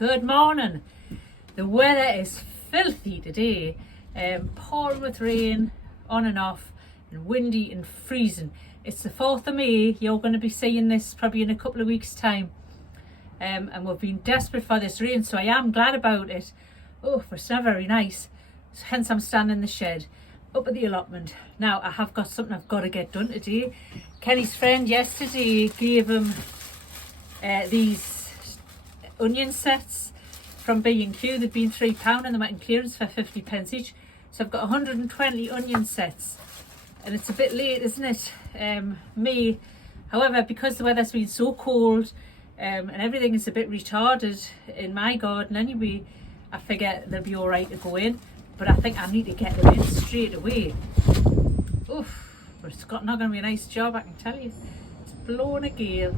Good morning. The weather is filthy today, pouring with rain on and off, and windy and freezing. It's the 4th of May. You're going to be seeing this probably in a couple of weeks' time, and we've been desperate for this rain, so I am glad about it. Oh, but it's not very nice. So hence I'm standing in the shed up at the allotment. Now I have got something I've got to get done today. Kenny's friend yesterday gave him these onion sets from B&Q. They've been £3 and they went in clearance for 50p each. So I've got 120 onion sets, and it's a bit late, isn't it? May. However, because the weather's been so cold and everything is a bit retarded in my garden anyway, I figure they'll be all right to go in. But I think I need to get them in straight away. Oof, but it's not going to be a nice job, I can tell you. It's blowing a gale.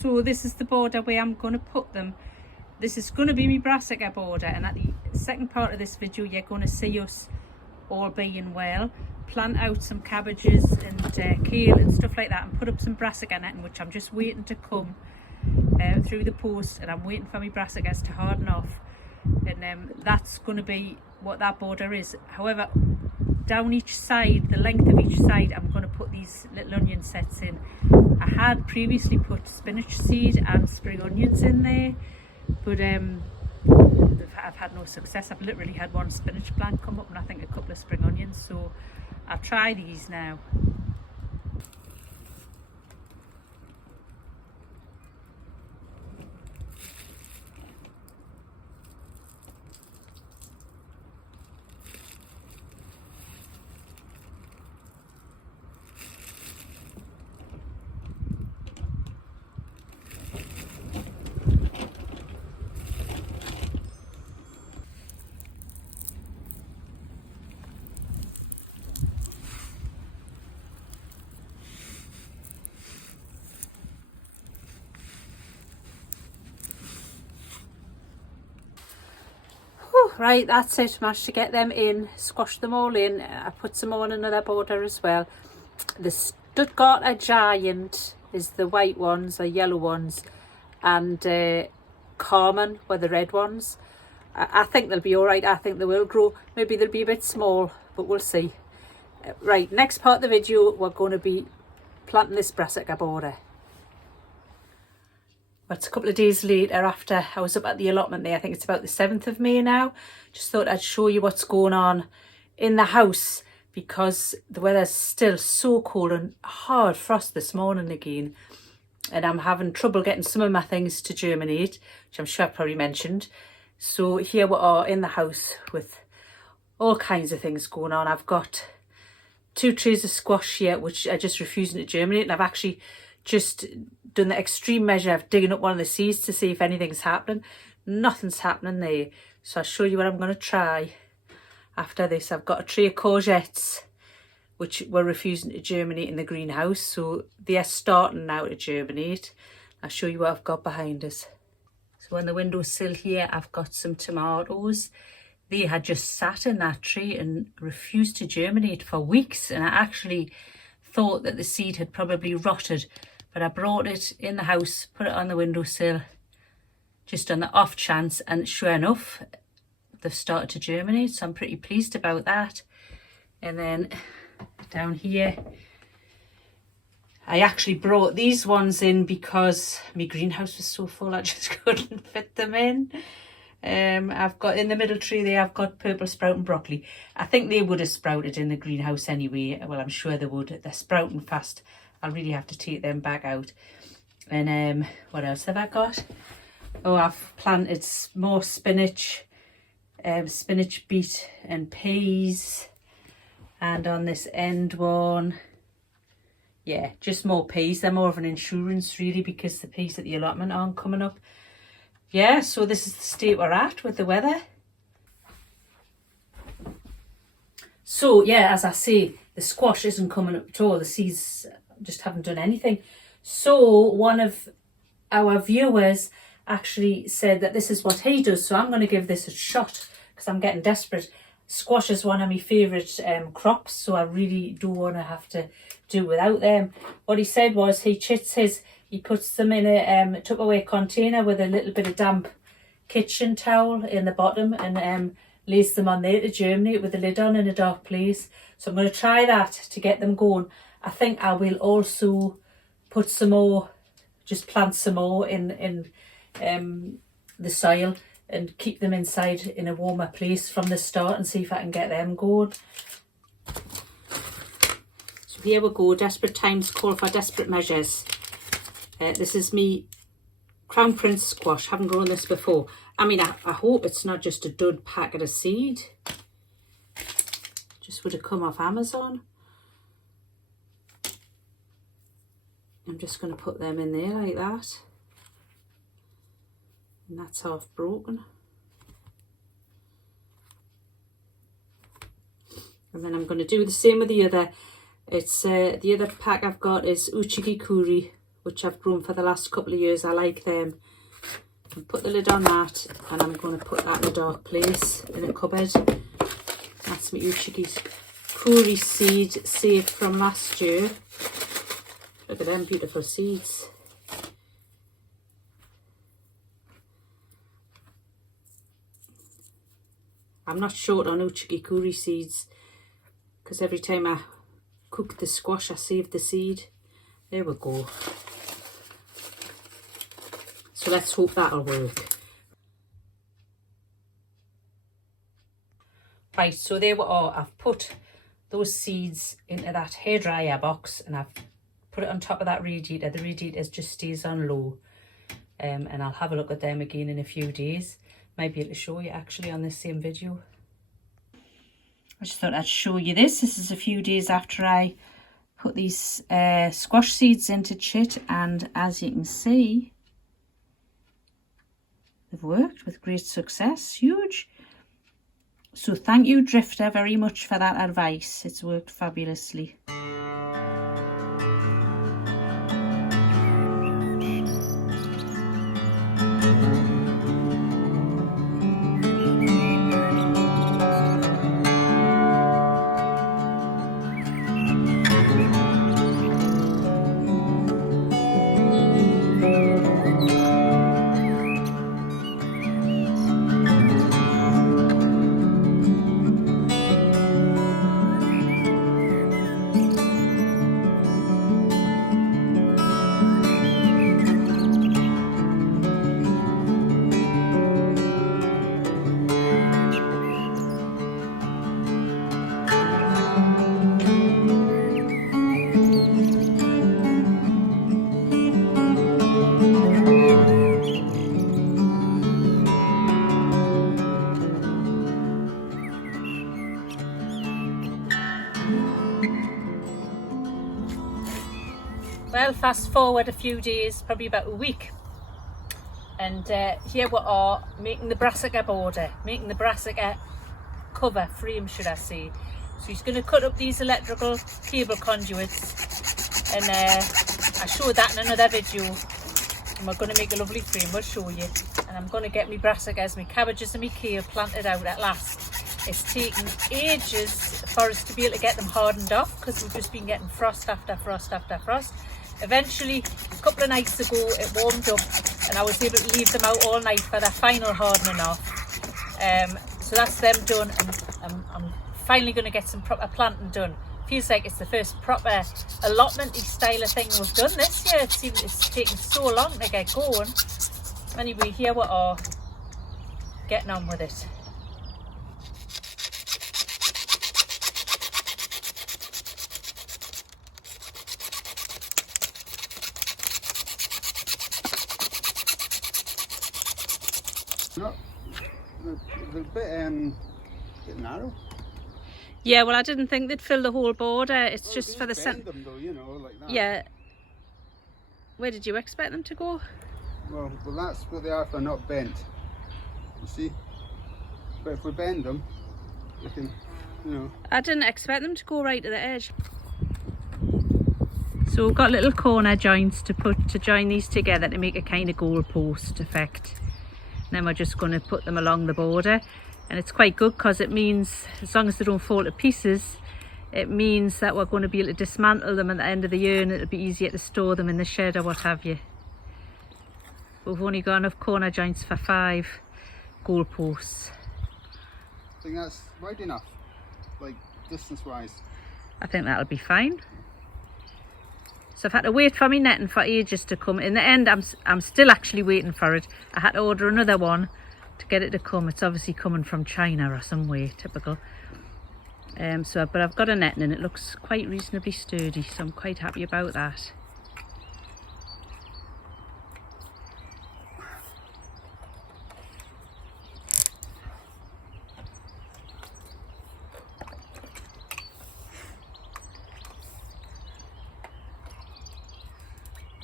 So this is the border where I'm going to put them. This is going to be my Brassica border, and at the second part of this video you're going to see us, all being well, plant out some cabbages and kale and stuff like that, and put up some Brassica netting, which I'm just waiting to come through the post, and I'm waiting for my Brassicas to harden off, and that's going to be what that border is. However, down each side, the length of each side, I'm going to put these little onion sets in. I had previously put spinach seed and spring onions in there, but I've had no success. I've literally had one spinach plant come up and I think a couple of spring onions, so I'll try these now. Right, that's it. Managed to get them in, squashed them all in. I put some on another border as well. The Stuttgarter Giant is the white ones, the yellow ones, and Carmen were the red ones. I think they'll be all right. I think they will grow. Maybe they'll be a bit small, but we'll see. Right, next part of the video, we're going to be planting this Brassica border. But a couple of days later, after I was up at the allotment there, I think it's about the 7th of May now. Just thought I'd show you what's going on in the house, because the weather's still so cold and hard frost this morning again. And I'm having trouble getting some of my things to germinate, which I'm sure I've probably mentioned. So here we are in the house with all kinds of things going on. I've got 2 trays of squash here, which are just refusing to germinate. And I've actually just done the extreme measure of digging up one of the seeds to see if anything's happening. Nothing's happening there. So I'll show you what I'm going to try after this. I've got a tray of courgettes which were refusing to germinate in the greenhouse, so they're starting now to germinate. I'll show you what I've got behind us. So on the windowsill here I've got some tomatoes. They had just sat in that tree and refused to germinate for weeks, and I actually thought that the seed had probably rotted. But I brought it in the house, put it on the windowsill, just on the off chance, and sure enough, they've started to germinate, so I'm pretty pleased about that. And then down here, I actually brought these ones in because my greenhouse was so full I just couldn't fit them in. I've got in the middle tree there, I've got purple sprouting broccoli. I think they would have sprouted in the greenhouse anyway. Well, I'm sure they would. They're sprouting fast. I'll really have to take them back out. And what else have I got? Oh, I've planted more spinach, spinach, beet and peas. And on this end one, yeah, just more peas. They're more of an insurance really, because the peas at the allotment aren't coming up. Yeah, so this is the state we're at with the weather. So yeah, as I say, the squash isn't coming up at all. The seeds just haven't done anything. So one of our viewers actually said that this is what he does, so I'm going to give this a shot because I'm getting desperate. Squash is one of my favourite crops, so I really do want to have to do without them. What he said was he chits his he puts them in a Tupperware container with a little bit of damp kitchen towel in the bottom, and lays them on there to germinate with the lid on in a dark place. So I'm going to try that to get them going. I think I will also put some more, just plant some more in the soil and keep them inside in a warmer place from the start and see if I can get them going. So here we go, desperate times call for desperate measures. This is me Crown Prince squash. Haven't grown this before. I mean, I hope it's not just a dud packet of seed. Just would have come off Amazon. I'm just going to put them in there like that. And that's half broken. And then I'm going to do the same with the other. It's the other pack I've got is Uchigikuri, which I've grown for the last couple of years. I like them. I'll put the lid on that, and I'm going to put that in a dark place in a cupboard. That's my Uchigikuri seed saved from last year. Look at them beautiful seeds. I'm not short on Uchigikuri seeds because every time I cook the squash I save the seed. There we go. So let's hope that'll work. Right, so there we are. I've put those seeds into that hairdryer box and I've put it on top of that radiator. The radiator just stays on low. And I'll have a look at them again in a few days. Might be able to show you actually on this same video. I just thought I'd show you this. This is a few days after I put these squash seeds into chit, and as you can see, they've worked with great success. Huge. So thank you, Drifter, very much for that advice. It's worked fabulously. Well, fast forward a few days, probably about a week, and here we are making the Brassica border, making the Brassica cover frame, should I say. So he's going to cut up these electrical cable conduits, and I showed that in another video, and we're going to make a lovely frame. We'll show you. And I'm going to get my brassicas, my cabbages and my kale planted out at last. It's taken ages for us to be able to get them hardened off because we've just been getting frost after frost after frost. Eventually, a couple of nights ago, it warmed up and I was able to leave them out all night for their final hardening off. So that's them done, and I'm finally going to get some proper planting done. Feels like it's the first proper allotment-y style of thing we've done this year. It's taken so long to get going. Anyway, here we are, getting on with it. No, they're a bit narrow. Yeah, well, I didn't think they'd fill the whole border. It's just for the centre. Them though, you know, like that. Yeah. Where did you expect them to go? Well, that's what they are if they're not bent. You see? But if we bend them, we can, you know. I didn't expect them to go right to the edge. So we've got little corner joints to join these together to make a kind of goal post effect. And then we're just going to put them along the border, and it's quite good because it means as long as they don't fall to pieces, it means that we're going to be able to dismantle them at the end of the year, and it'll be easier to store them in the shed or what have you. We've only got enough corner joints for 5 goal posts. I think that's wide enough, like distance wise. I think that'll be fine. So I've had to wait for my netting for ages to come. In the end, I'm still actually waiting for it. I had to order another one to get it to come. It's obviously coming from China or somewhere, typical. But I've got a netting and it looks quite reasonably sturdy, so I'm quite happy about that.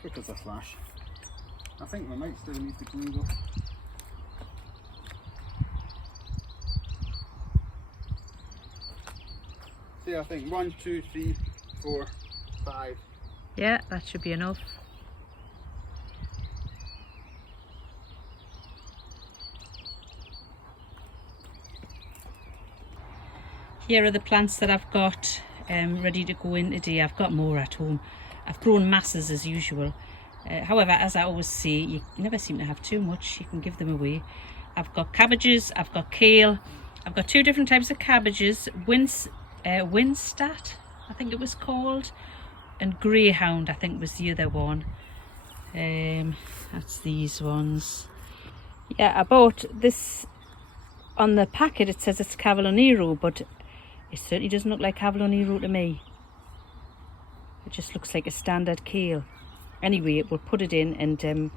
Quick as a flash. I think we might still need the glue though. See, I think 1, 2, 3, 4, 5. Yeah, that should be enough. Here are the plants that I've got ready to go in today. I've got more at home. I've grown masses as usual. However, as I always say, you never seem to have too much. You can give them away. I've got cabbages, I've got kale. I've got 2 different types of cabbages. Winstat, I think it was called. And Greyhound, I think was the other one. That's these ones. Yeah, I bought this. On the packet it says it's Cavallonero, but it certainly doesn't look like Cavallonero to me. It just looks like a standard kale. Anyway, we'll put it in and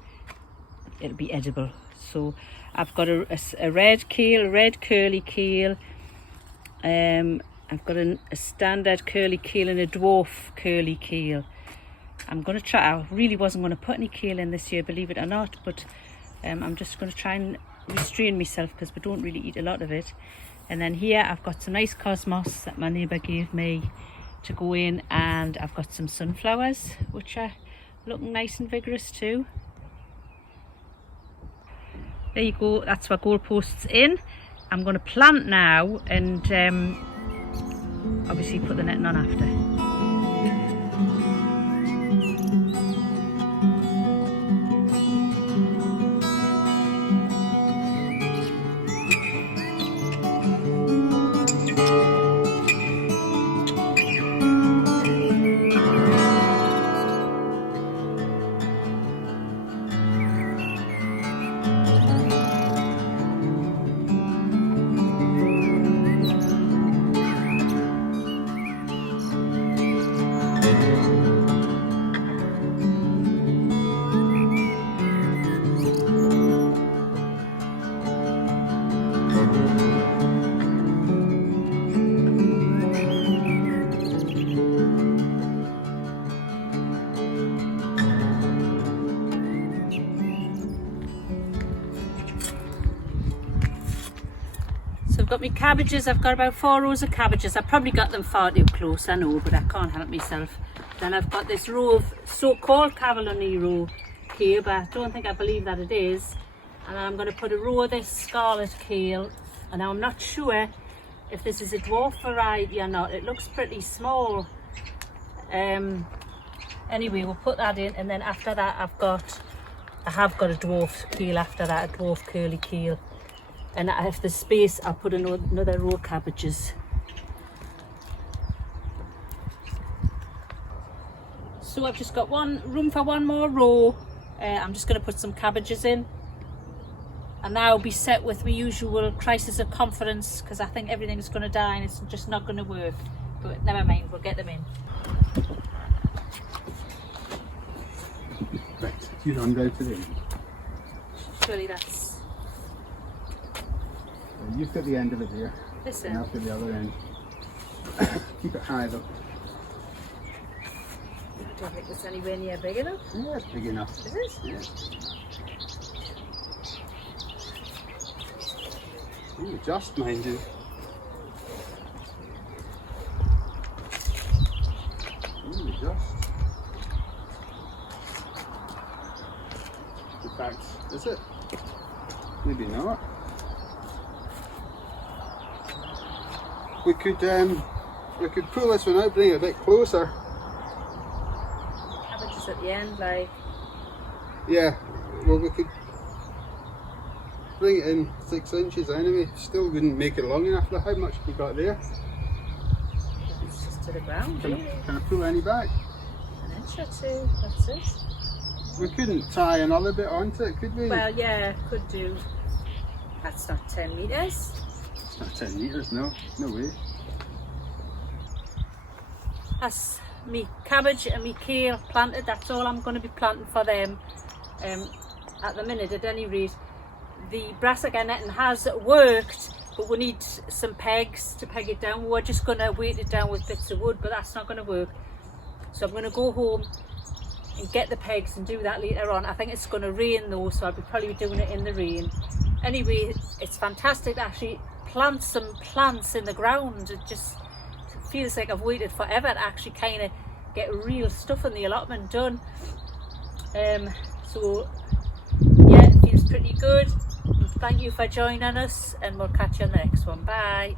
it'll be edible. So I've got a red kale, a red curly kale. I've got a standard curly kale and a dwarf curly kale. I'm going to try, I really wasn't going to put any kale in this year, believe it or not, but I'm just going to try and restrain myself because we don't really eat a lot of it. And then here I've got some nice cosmos that my neighbour gave me to go in, and I've got some sunflowers which are looking nice and vigorous too. There you go, that's what goalposts in. I'm going to plant now and obviously put the netting on after. I've got my cabbages. I've got about 4 rows of cabbages. I probably got them far too close, I know, but I can't help myself. Then I've got this row of so-called Cavallonero kale, but I don't think I believe that it is. And I'm going to put a row of this scarlet kale. And I'm not sure if this is a dwarf variety or not. It looks pretty small. Anyway, we'll put that in, and then after that I have got a dwarf kale after that, a dwarf curly kale. And if there's space, I'll put another row of cabbages. So I've just got room for one more row. I'm just going to put some cabbages in. And now I'll be set with my usual crisis of confidence, because I think everything's going to die and it's just not going to work. But never mind, we'll get them in. Right, you run down to them. Surely that's... You've got the end of it here. This and end? I've got the other end. Keep it high though. I don't think it's anywhere near big enough. Yeah, it's big enough. Is it? Yeah. Ooh, just mind you. Ooh, just. In fact, is it? Maybe not. We could We could pull this one out, bring it a bit closer. Cabbage is at the end, like. Yeah, well we could bring it in 6 inches anyway. Still wouldn't make it long enough. Look how much we got there. It's just to the ground, really. Can I pull any back? An inch or two, that's it. We couldn't tie another bit onto it, could we? Well, yeah, could do. That's not 10 metres. It's not 10 metres, no. No way. That's me cabbage and me kale planted. That's all I'm going to be planting for them at the minute, at any rate. The Brassica netting has worked, but we need some pegs to peg it down. We're just going to weight it down with bits of wood, but that's not going to work. So I'm going to go home and get the pegs and do that later on. I think it's going to rain though, so I'll be probably doing it in the rain. Anyway, it's fantastic to actually plant some plants in the ground. It just feels like I've waited forever to actually kind of get real stuff in the allotment done. So yeah, it feels pretty good. Thank you for joining us, and we'll catch you on the next one. Bye.